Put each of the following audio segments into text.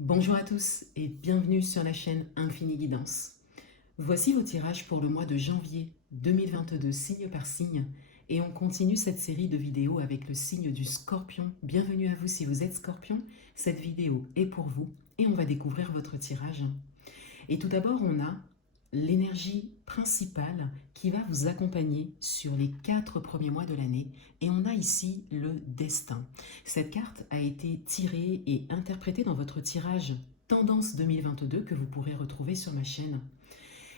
Bonjour à tous et bienvenue sur la chaîne Infini Guidance. Voici vos tirages pour le mois de janvier 2022, signe par signe, et on continue cette série de vidéos avec le signe du Scorpion. Bienvenue à vous si vous êtes Scorpion, cette vidéo est pour vous et on va découvrir votre tirage. Et tout d'abord, on a l'énergie principale qui va vous accompagner sur les 4 premiers mois de l'année. Et on a ici le destin. Cette carte a été tirée et interprétée dans votre tirage Tendance 2022 que vous pourrez retrouver sur ma chaîne.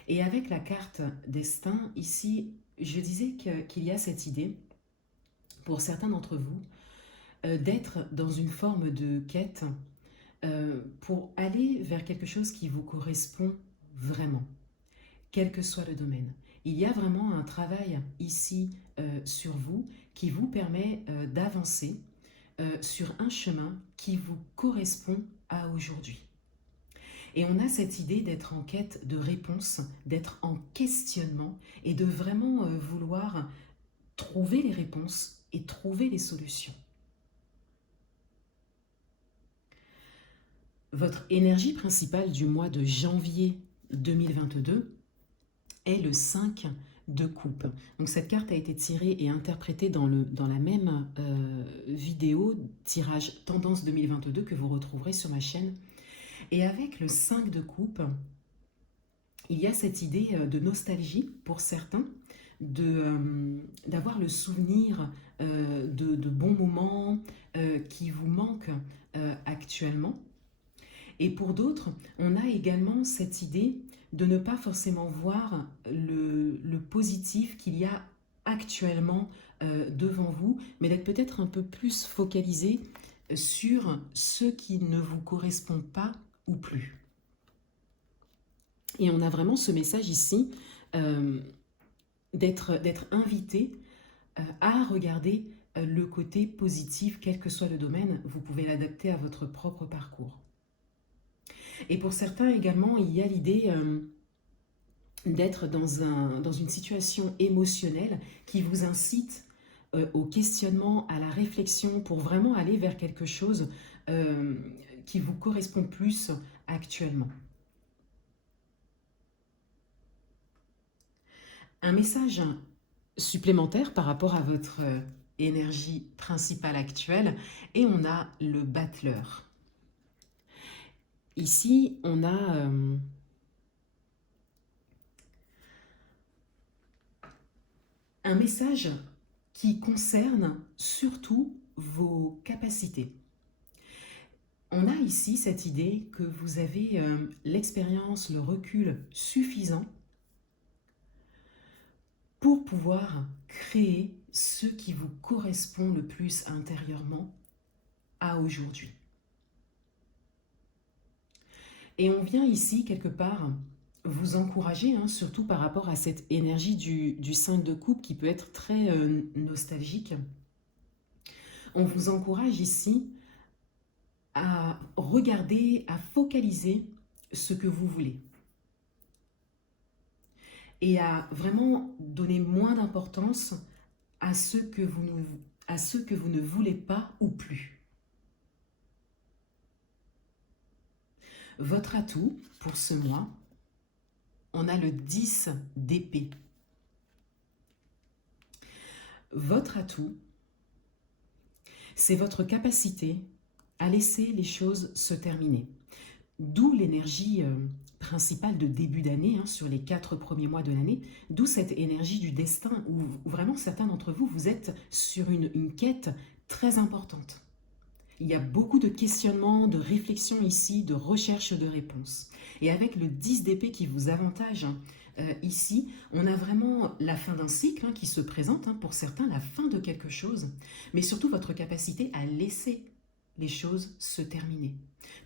Et avec la carte destin, ici, je disais qu'il y a cette idée, pour certains d'entre vous, d'être dans une forme de quête pour aller vers quelque chose qui vous correspond vraiment, quel que soit le domaine. Il y a vraiment un travail ici sur vous qui vous permet d'avancer sur un chemin qui vous correspond à aujourd'hui. Et on a cette idée d'être en quête de réponses, d'être en questionnement et de vraiment vouloir trouver les réponses et trouver les solutions. Votre énergie principale du mois de janvier 2022 est le 5 de coupe. Donc cette carte a été tirée et interprétée dans la même vidéo, tirage Tendance 2022 que vous retrouverez sur ma chaîne. Et avec le 5 de coupe, il y a cette idée de nostalgie pour certains, d'avoir le souvenir de bons moments qui vous manquent actuellement. Et pour d'autres, on a également cette idée de ne pas forcément voir le positif qu'il y a actuellement devant vous, mais d'être peut-être un peu plus focalisé sur ce qui ne vous correspond pas ou plus. Et on a vraiment ce message ici d'être invité à regarder le côté positif, quel que soit le domaine. Vous pouvez l'adapter à votre propre parcours. Et pour certains également, il y a l'idée d'être dans une situation émotionnelle qui vous incite au questionnement, à la réflexion, pour vraiment aller vers quelque chose qui vous correspond plus actuellement. Un message supplémentaire par rapport à votre énergie principale actuelle, et on a le battleur. Ici, on a un message qui concerne surtout vos capacités. On a ici cette idée que vous avez l'expérience, le recul suffisant pour pouvoir créer ce qui vous correspond le plus intérieurement à aujourd'hui. Et on vient ici quelque part vous encourager, surtout par rapport à cette énergie du 5 de coupe qui peut être très nostalgique. On vous encourage ici à regarder, à focaliser ce que vous voulez. Et à vraiment donner moins d'importance à ce que vous ne voulez pas ou plus. Votre atout pour ce mois, on a le 10 d'épée. Votre atout, c'est votre capacité à laisser les choses se terminer. D'où l'énergie principale de début d'année, sur les 4 premiers mois de l'année, d'où cette énergie du destin, où vraiment certains d'entre vous, vous êtes sur une quête très importante. Il y a beaucoup de questionnements, de réflexions ici, de recherche de réponses. Et avec le 10 d'épée qui vous avantage ici, on a vraiment la fin d'un cycle qui se présente, pour certains, la fin de quelque chose, mais surtout votre capacité à laisser les choses se terminer.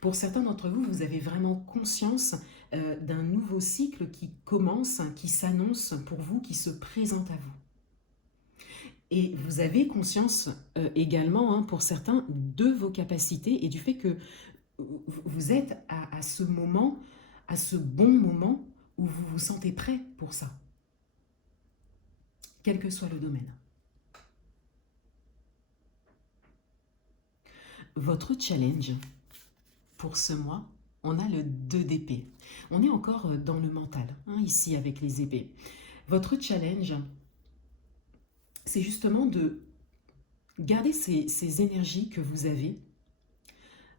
Pour certains d'entre vous, vous avez vraiment conscience d'un nouveau cycle qui commence, qui s'annonce pour vous, qui se présente à vous. Et vous avez conscience également, pour certains, de vos capacités et du fait que vous êtes à ce moment, à ce bon moment où vous vous sentez prêt pour ça, quel que soit le domaine. Votre challenge pour ce mois, on a le 2 d'épée. On est encore dans le mental, hein, ici avec les épées. Votre challenge, c'est justement de garder ces énergies que vous avez,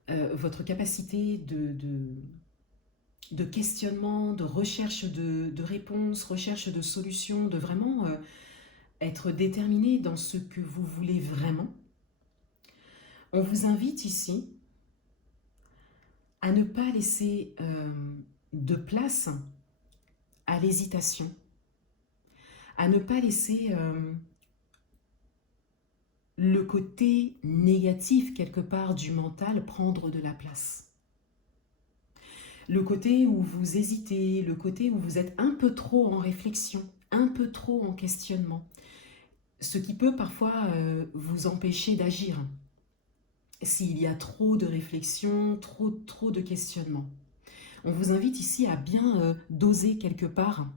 votre capacité de questionnement, de recherche de réponses, recherche de solutions, de vraiment être déterminé dans ce que vous voulez vraiment. On vous invite ici à ne pas laisser de place à l'hésitation, à ne pas laisser le côté négatif quelque part du mental prendre de la place. Le côté où vous hésitez, le côté où vous êtes un peu trop en réflexion, un peu trop en questionnement, ce qui peut parfois vous empêcher d'agir s'il y a trop de réflexion, trop de questionnement. On vous invite ici à bien doser quelque part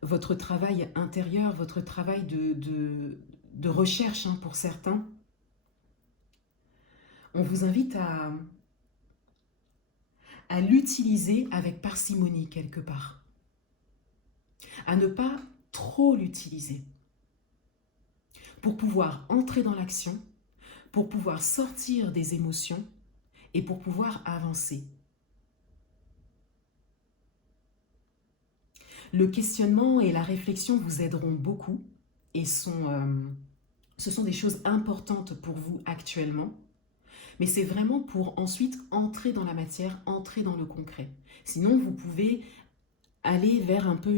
votre travail intérieur, votre travail de recherche hein, pour certains. On vous invite à l'utiliser avec parcimonie quelque part. À ne pas trop l'utiliser. Pour pouvoir entrer dans l'action, pour pouvoir sortir des émotions et pour pouvoir avancer. Le questionnement et la réflexion vous aideront beaucoup et ce sont des choses importantes pour vous actuellement. Mais c'est vraiment pour ensuite entrer dans la matière, entrer dans le concret. Sinon, vous pouvez aller vers un peu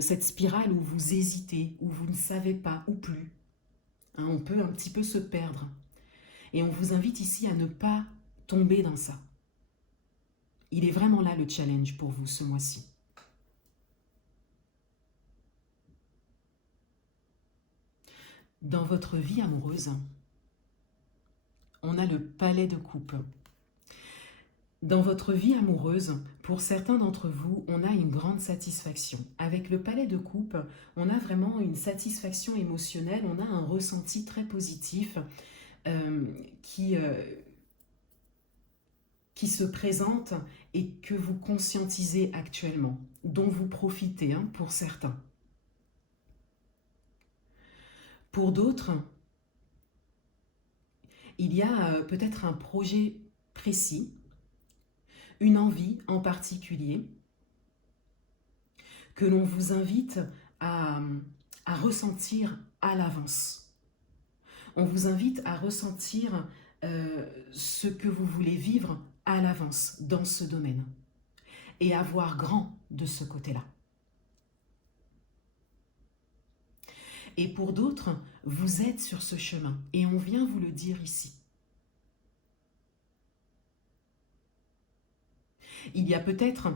cette spirale où vous hésitez, où vous ne savez pas, ou plus. Hein, on peut un petit peu se perdre. Et on vous invite ici à ne pas tomber dans ça. Il est vraiment là le challenge pour vous ce mois-ci. Dans votre vie amoureuse, on a le palais de coupe. Dans votre vie amoureuse, pour certains d'entre vous, on a une grande satisfaction. Avec le palais de coupe, on a vraiment une satisfaction émotionnelle, on a un ressenti très positif qui se présente et que vous conscientisez actuellement, dont vous profitez hein, pour certains. Pour d'autres, il y a peut-être un projet précis, une envie en particulier, que l'on vous invite à ressentir à l'avance. On vous invite à ressentir ce que vous voulez vivre à l'avance dans ce domaine et à voir grand de ce côté-là. Et pour d'autres, vous êtes sur ce chemin et on vient vous le dire ici. Il y a peut-être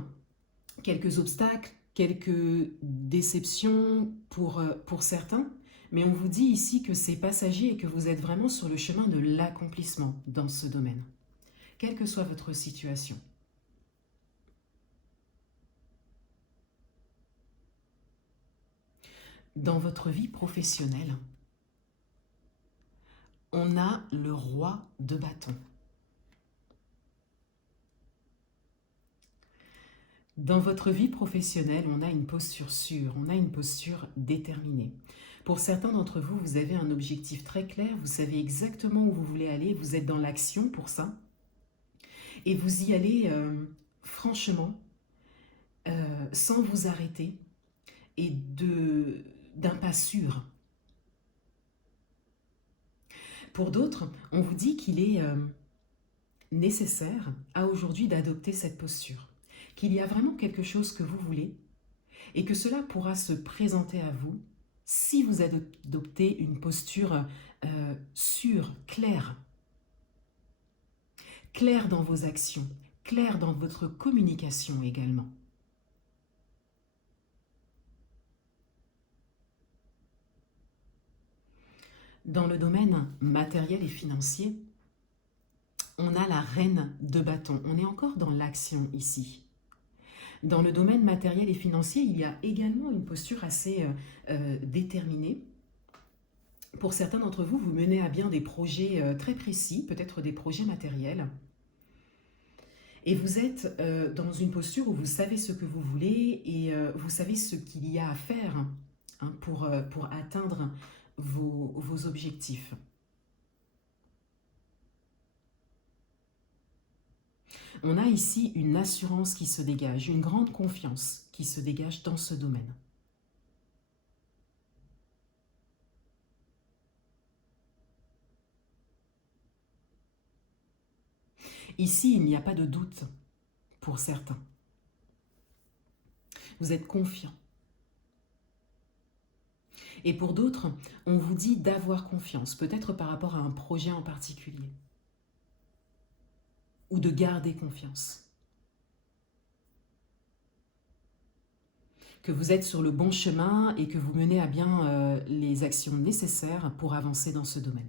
quelques obstacles, quelques déceptions pour certains, mais on vous dit ici que c'est passager et que vous êtes vraiment sur le chemin de l'accomplissement dans ce domaine, quelle que soit votre situation. Dans votre vie professionnelle, on a le roi de bâton. Dans votre vie professionnelle, on a une posture sûre, on a une posture déterminée. Pour certains d'entre vous, vous avez un objectif très clair, vous savez exactement où vous voulez aller, vous êtes dans l'action pour ça. Et vous y allez franchement, sans vous arrêter et d'un pas sûr. Pour d'autres, on vous dit qu'il est nécessaire à aujourd'hui d'adopter cette posture, qu'il y a vraiment quelque chose que vous voulez et que cela pourra se présenter à vous si vous adoptez une posture sûre, claire. Claire dans vos actions, claire dans votre communication également. Dans le domaine matériel et financier, on a la reine de bâton. On est encore dans l'action ici. Dans le domaine matériel et financier, il y a également une posture assez déterminée. Pour certains d'entre vous, vous menez à bien des projets très précis, peut-être des projets matériels. Et vous êtes dans une posture où vous savez ce que vous voulez et vous savez ce qu'il y a à faire hein, pour atteindre vos objectifs. On a ici une assurance qui se dégage, une grande confiance qui se dégage dans ce domaine. Ici, il n'y a pas de doute pour certains. Vous êtes confiant. Et pour d'autres, on vous dit d'avoir confiance, peut-être par rapport à un projet en particulier, ou de garder confiance. Que vous êtes sur le bon chemin et que vous menez à bien les actions nécessaires pour avancer dans ce domaine.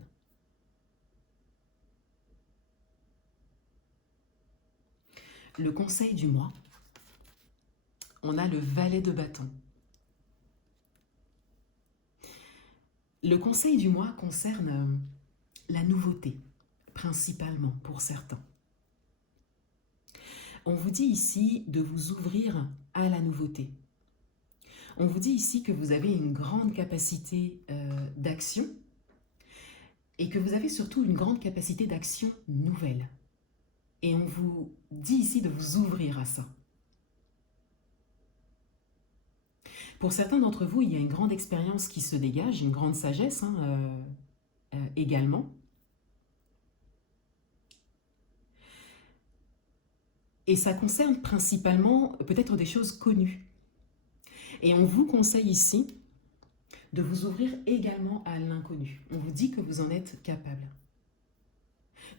Le conseil du mois, on a le valet de bâton. Le conseil du mois concerne la nouveauté, principalement pour certains. On vous dit ici de vous ouvrir à la nouveauté. On vous dit ici que vous avez une grande capacité d'action et que vous avez surtout une grande capacité d'action nouvelle. Et on vous dit ici de vous ouvrir à ça. Pour certains d'entre vous, il y a une grande expérience qui se dégage, une grande sagesse également. Et ça concerne principalement peut-être des choses connues. Et on vous conseille ici de vous ouvrir également à l'inconnu. On vous dit que vous en êtes capable.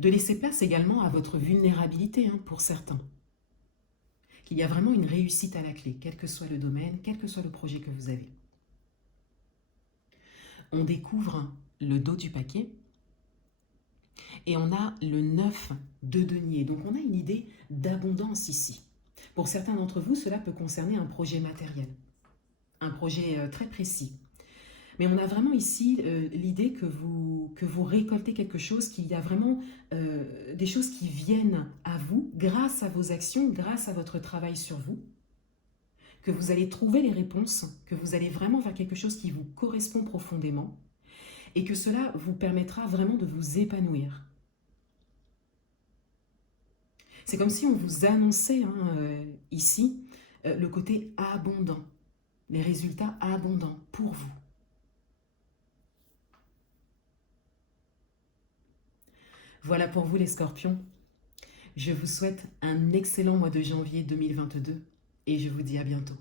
De laisser place également à votre vulnérabilité pour certains. Qu'il y a vraiment une réussite à la clé, quel que soit le domaine, quel que soit le projet que vous avez. On découvre le dos du paquet et on a le 9 de denier. Donc on a une idée d'abondance ici. Pour certains d'entre vous, cela peut concerner un projet matériel, un projet très précis. Mais on a vraiment ici l'idée que vous récoltez quelque chose, qu'il y a vraiment des choses qui viennent à vous grâce à vos actions, grâce à votre travail sur vous, que vous allez trouver les réponses, que vous allez vraiment faire quelque chose qui vous correspond profondément et que cela vous permettra vraiment de vous épanouir. C'est comme si on vous annonçait ici le côté abondant, les résultats abondants pour vous. Voilà pour vous les scorpions. Je vous souhaite un excellent mois de janvier 2022 et je vous dis à bientôt.